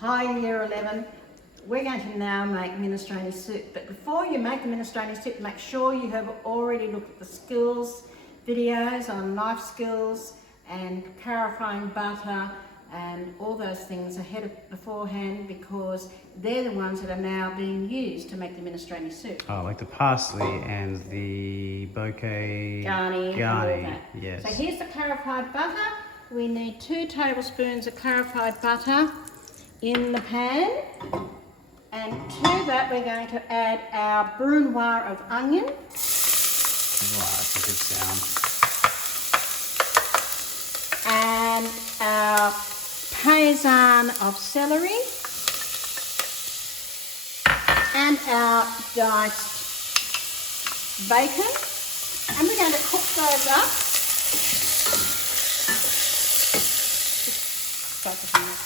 Hi Year 11. We're going to now make minestrone soup, but before you make the minestrone soup, make sure you have already looked at the skills videos on knife skills and clarifying butter and all those things beforehand, because they're the ones that are now being used to make the minestrone soup. Oh, like the parsley and the bouquet Garni and all that. Yes. So here's the clarified butter. We need 2 tablespoons of clarified butter in the pan, and to that we're going to add our brunoise of onion. Wow, that's a good sound. And our paysan of celery, and our diced bacon, and we're going to cook those up. Just focus on this.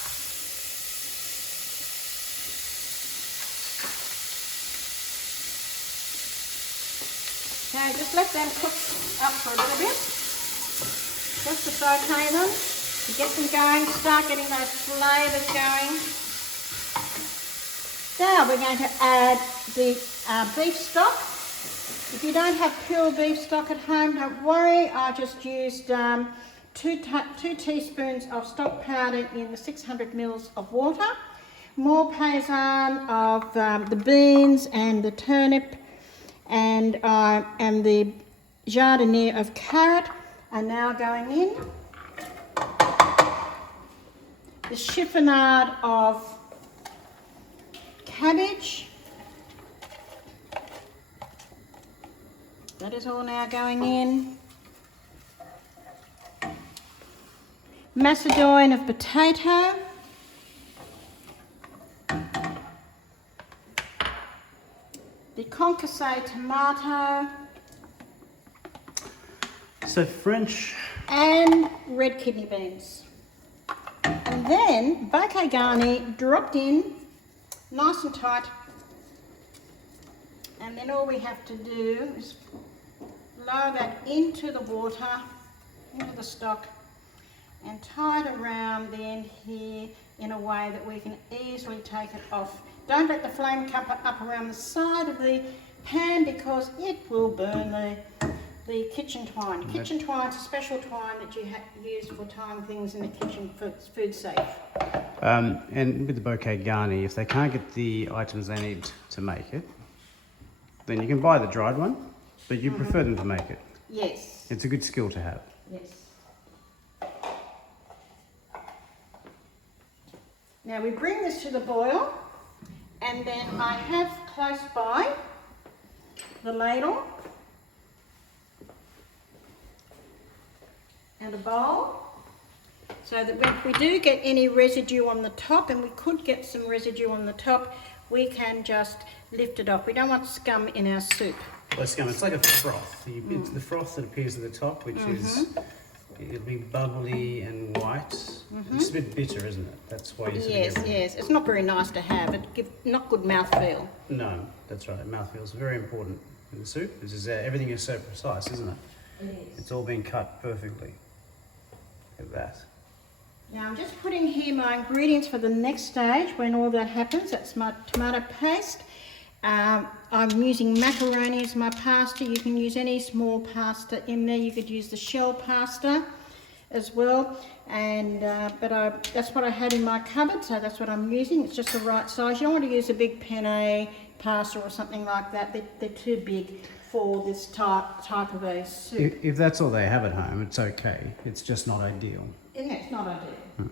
Okay, just let them cook up for a little bit. Just to saute them, to get them going, start getting those flavours going. Now we're going to add the beef stock. If you don't have pure beef stock at home, don't worry. I just used 2 teaspoons of stock powder in the 600 mils of water. More paysan of the beans and the turnip and the jardiniere of carrot are now going in. The chiffonade of cabbage, that is all now going in. Macédoine of potato. The concassé tomato. So French. And red kidney beans. And then bouquet garni dropped in, nice and tight. And then all we have to do is lower that into the water, into the stock, and tie it around the end here in a way that we can easily take it off. Don't let the flame come up around the side of the pan, because it will burn the kitchen twine. Kitchen twine is a special twine that you use for tying things in the kitchen for food safe. And with the bouquet garni, if they can't get the items they need to make it, then you can buy the dried one, but you prefer them to make it. Yes. It's a good skill to have. Yes. Now we bring this to the boil, and then I have close by the ladle and a bowl, so that if we do get any residue on the top, and we could get some residue on the top, we can just lift it off. We don't want scum in our soup. Well, scum, it's like a froth. It's the froth that appears at the top, which is, it'll be bubbly and white. It's a bit bitter, isn't it? That's why you Yes, yes. It's not very nice to have. It gives not good mouthfeel. No, that's right. Mouthfeel is very important in the soup. Everything is so precise, isn't it? It is. It's all been cut perfectly. Look at that. Now I'm just putting here my ingredients for the next stage when all that happens. That's my tomato paste. I'm using macaroni as my pasta. You can use any small pasta in there. You could use the shell pasta as well. And that's what I had in my cupboard, so that's what I'm using. It's just the right size. You don't want to use a big penne pasta or something like that. They're too big for this type of a soup. If that's all they have at home, it's okay. It's just not ideal. It's not ideal.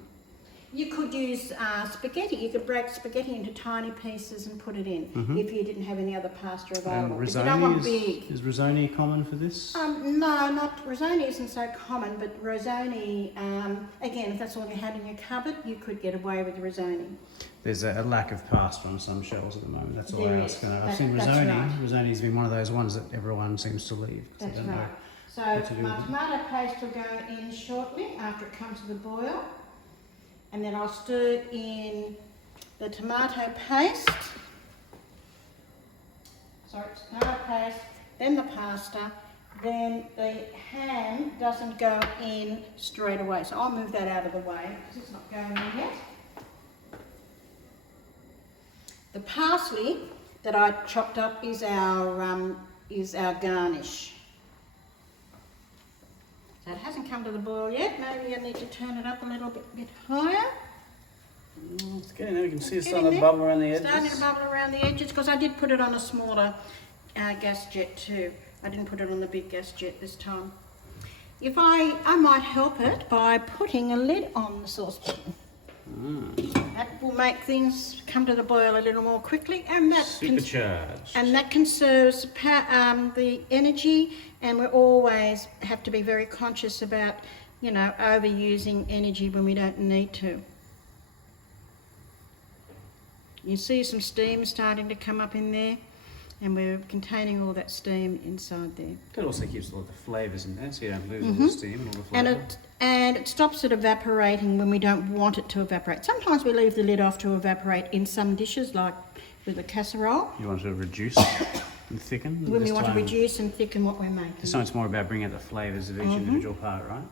You could use spaghetti. You could break spaghetti into tiny pieces and put it in if you didn't have any other pasta available. But you don't want big. Is risoni common for this? No, risoni isn't so common, but risoni, again, if that's all you had in your cupboard, you could get away with risoni. There's a lack of pasta on some shelves at the moment. That's all I ask. I've seen that's risoni. right. Risoni's been one of those ones that everyone seems to leave. That's right. So my tomato paste will go in shortly after it comes to the boil. And then I'll stir in the tomato paste. Then the pasta, then the ham doesn't go in straight away. So I'll move that out of the way because it's not going in yet. The parsley that I chopped up is our garnish. So it hasn't come to the boil yet. Maybe I need to turn it up a little bit higher. It's getting there. You can see it's Getting starting to there. bubble around the edges. Starting to bubble around the edges because I did put it on a smaller gas jet too. I didn't put it on the big gas jet this time. If I might help it by putting a lid on the saucepan. That will make things come to the boil a little more quickly, and that Supercharged. conserves the energy. And we always have to be very conscious about, you know, overusing energy when we don't need to. You see some steam starting to come up in there, and we're containing all that steam inside there. It also keeps all the flavours in there, so you don't lose all the steam and all the flavour. And it stops it evaporating when we don't want it to evaporate. Sometimes we leave the lid off to evaporate in some dishes, like with a casserole. You want to reduce and thicken? When we want to reduce and thicken what we're making. This time it's more about bringing out the flavours of each individual part, right?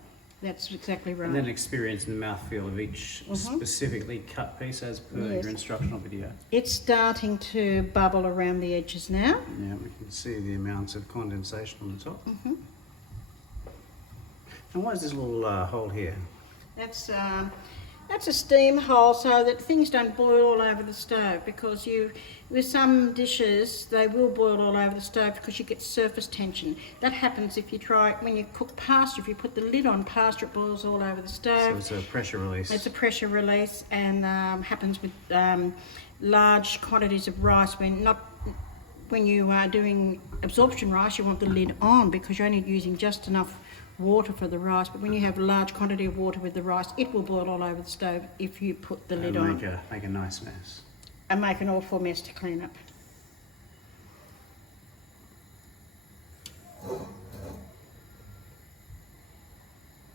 That's exactly right. And then experiencing the mouthfeel of each specifically cut piece as per your instructional video. It's starting to bubble around the edges now. Yeah, we can see the amounts of condensation on the top. And what is this little hole here? That's a steam hole so that things don't boil all over the stove, because with some dishes they will boil all over the stove because you get surface tension. That happens if you when you cook pasta. If you put the lid on pasta, it boils all over the stove. So it's a pressure release. It's a pressure release, and happens with large quantities of rice. When you are doing absorption rice, you want the lid on because you're only using just enough water for the rice. But when you have a large quantity of water with the rice, it will boil all over the stove if you put the lid on. Make a nice mess. And make an awful mess to clean up.